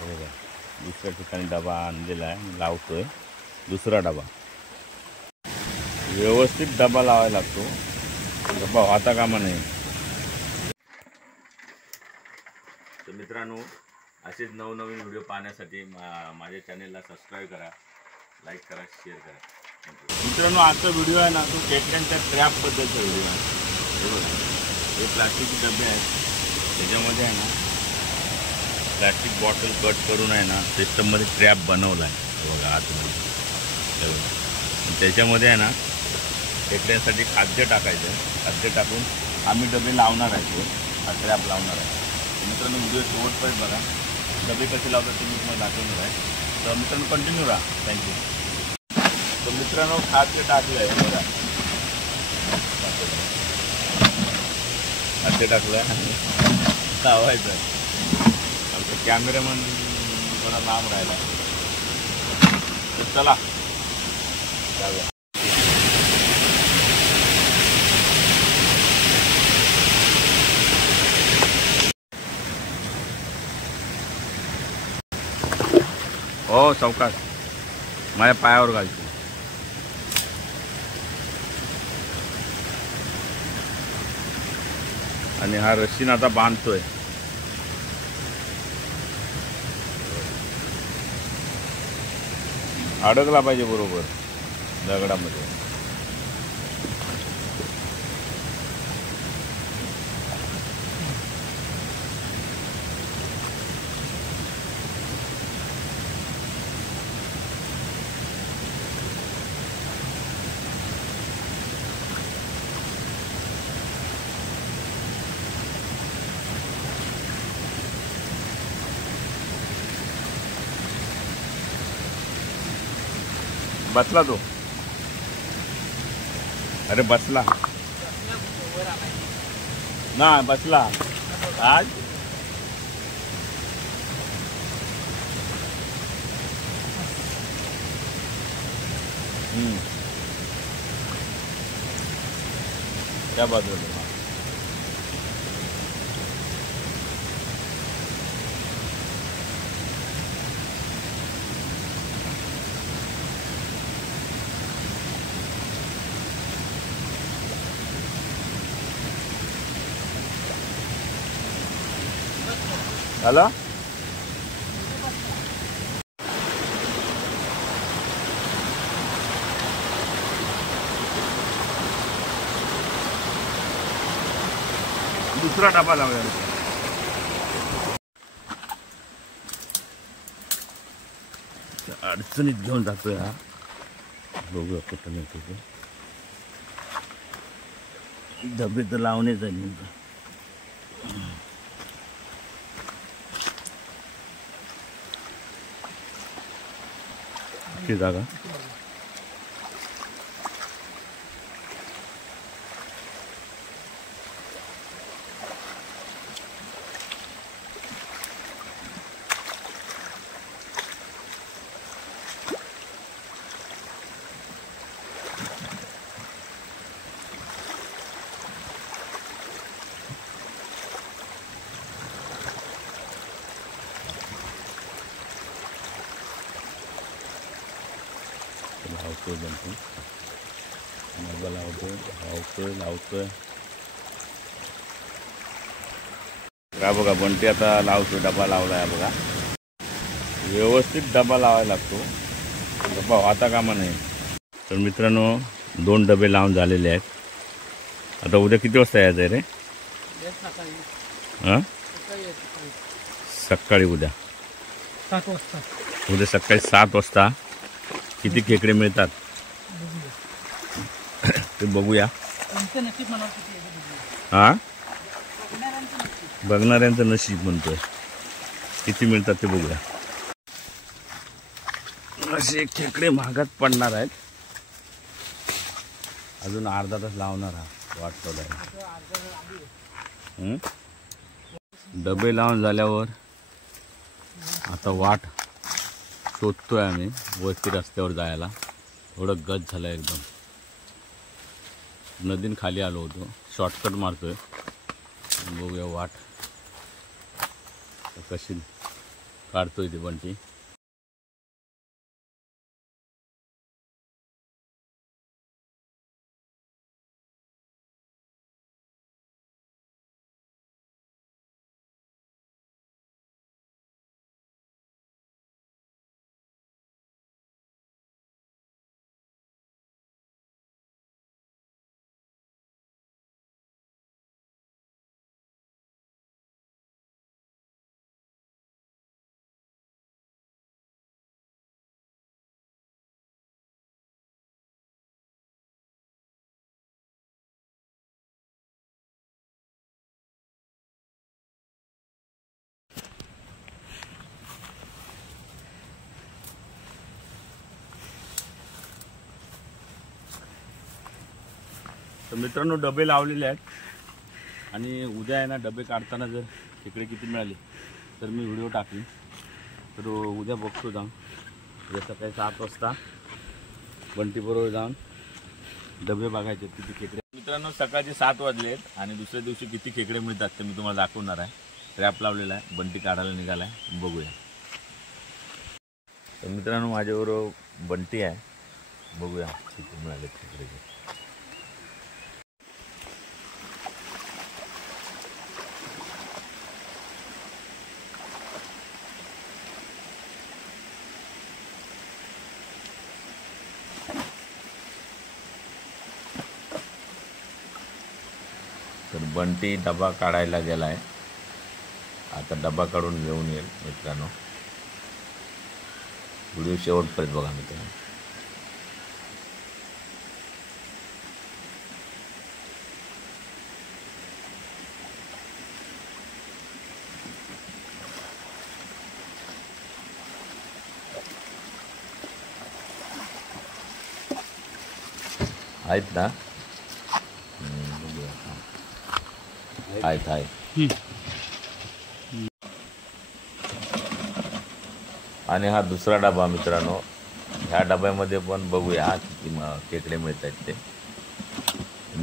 हे बघा दुसऱ्या ठिकाणी डबा आणलेला आहे, लावतोय दुसरा डबा. व्यवस्थित डबा लावायला लागतो, डबा वाहता कामा नये. तर मित्रांनो, असेच नवनवीन व्हिडिओ पाहण्यासाठी माझ्या चॅनेलला सबस्क्राईब करा, लाईक करा, शेअर करा. मित्रांनो, आजचा व्हिडिओ आहे ना तो केटल्यांच्या ट्रॅपबद्दलचा व्हिडिओ आहे. हे बघा, हे प्लास्टिकचे डबे आहेत, त्याच्यामध्ये आहे ना प्लास्टिक बॉटल कट करून आहे ना सिस्टममध्ये ट्रॅप बनवला आहे. बघा आतमध्ये त्याच्यामध्ये आहे ना खेकड्यांसाठी खाद्य टाकायचं. खाद्य टाकून आम्ही डबे लावणार आहे, हा ट्रॅप लावणार आहे. मित्रांनो, व्हिडिओ शेवटपर्यंत बघा, डबे कसे लावतात ते मी तुम्हाला दाखवणार आहे. तर मित्रांनो कंटिन्यू राहा. थँक्यू. तर मित्रांनो, खाद्य टाकलं आहे बघा, खाद्य टाकलं आहे, लावायचं. आमचा कॅमेरामन थोडा लांब राहिला, तर चला जाऊया. हो सावकाश, माझ्या पायावर घालतो. आणि हा रस्सीन आता बांधतोय. अडकला पाहिजे बरोबर दगडामध्ये. बसला तो, अरे बसला ना, बसला आज. त्या बाजूला हॅलो. दुसरा डबा लावला, अडचणीत घेऊन जातोय हा. बघूया कुठं नाही तुझं डबे तर लावणेच आहे. जागा लावतोय, बनतो डबा लावतोय. का बघा, बंटी आता लावतोय, डबा लावलाय बघा. व्यवस्थित डबा लावायला लागतो, डबा वाहता कामा नये. तर मित्रांनो, 2 डबे लावून झालेले आहेत. आता उद्या किती वाजता यायचं आहे रे? हां, सकाळी उद्या 7 वाजता. उद्या सकाळी 7 वाजता किती खेकडे मिळतात ते बघूया. हां, बघणाऱ्यांचं नशीब म्हणतोय, किती मिळतात ते बघूया. असे खेकडे महागात पडणार आहेत. अजून अर्धा तास लावणार हा वाट शोधायला. डबे लावून झाल्यावर आता वाट शोधतोय आम्ही वरती रस्त्यावर जायला. थोडं गज झालं एकदम. नदीन खाली आलो होतो, शॉर्टकट मारतोय. बघूया वाट कशी काढतोय ते बंटी. तर मित्रांनो डबे लावलेले आहेत आणि उद्या आहे ना डबे काढताना जर खेकडे किती मिळाले तर मी व्हिडिओ टाकली. तर उद्या बघतो जाऊन उद्या सकाळी 7 वाजता बंटीबरोबर जाऊन डबे बघायचे किती खेकडे. मित्रांनो सकाळचे 7 वाजले आहेत आणि दुसऱ्या दिवशी किती खेकडे मिळतात ते मी तुम्हाला दाखवणार आहे. ट्रॅप लावलेला आहे, बंटी काढायला निघाला आहे, बघूया. तर मित्रांनो माझ्याबरोबर बंटी आहे, बघूया किती मिळाले खेकडे. तर बंटी डबा काढायला गेला आहे, आता डबा काढून घेऊन येईल. मित्रांनो व्हिडिओ शेवटपर्यंत बघा मित्रांनो. आहेत ना? आहेत. आणि हा दुसरा डबा मित्रांनो, ह्या डब्यामध्ये पण बघूया किती खेकडे मिळत आहेत ते.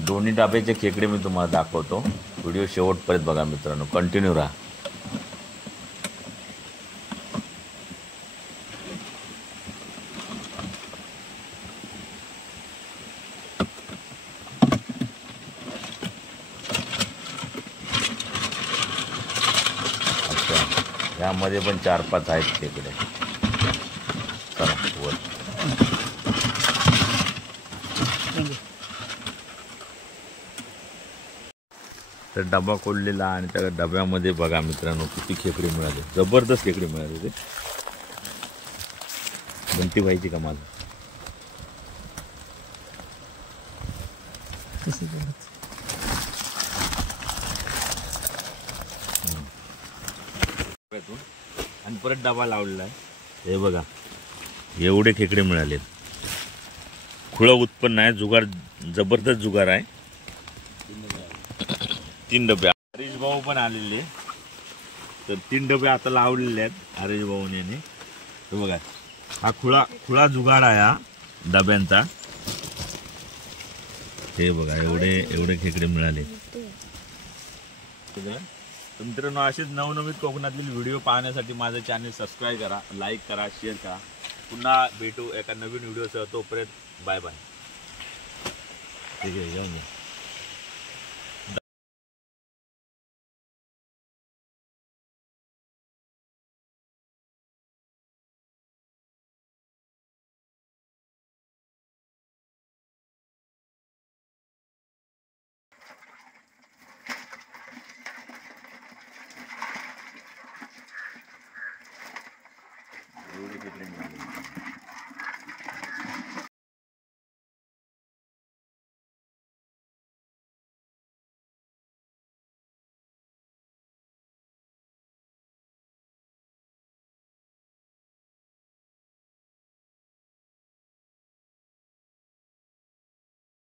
दोन्ही डब्याचे खेकडे मी तुम्हाला दाखवतो. व्हिडिओ शेवटपर्यंत बघा मित्रांनो, कंटिन्यू राहा. यामध्ये पण 4-5 आहेत खेकडे. चला वर. तर डबा खोललेला आणि त्या डब्यामध्ये बघा मित्रांनो किती खेकडे मिळाले. जबरदस्त खेकडे मिळाले. ते बंटी व्हायची का माझं. आणि परत डबा लावलेला आहे. हे बघा एवढे खेकडे मिळाले. खुळं उत्पन्न आहे, जुगार जबरदस्त जुगार आहे. 3 डबे. हरीश भाऊ पण आलेले, तर 3 डबे आता लावलेले आहेत हरीश भाऊने. हे बघा हा खुळा जुगार आहे हा डब्यांचा. हे बघा एवढे खेकडे मिळाले. तर मित्रांनो असेच नवनवीन कोकणातील व्हिडिओ पाहण्यासाठी माझं चॅनल सबस्क्राईब करा, लाईक करा, शेअर करा. पुन्हा भेटू एका नवीन व्हिडिओसह. तोपर्यंत बाय बाय. ठीक आहे जाऊन जा. एवढे खेकडे मिळाले.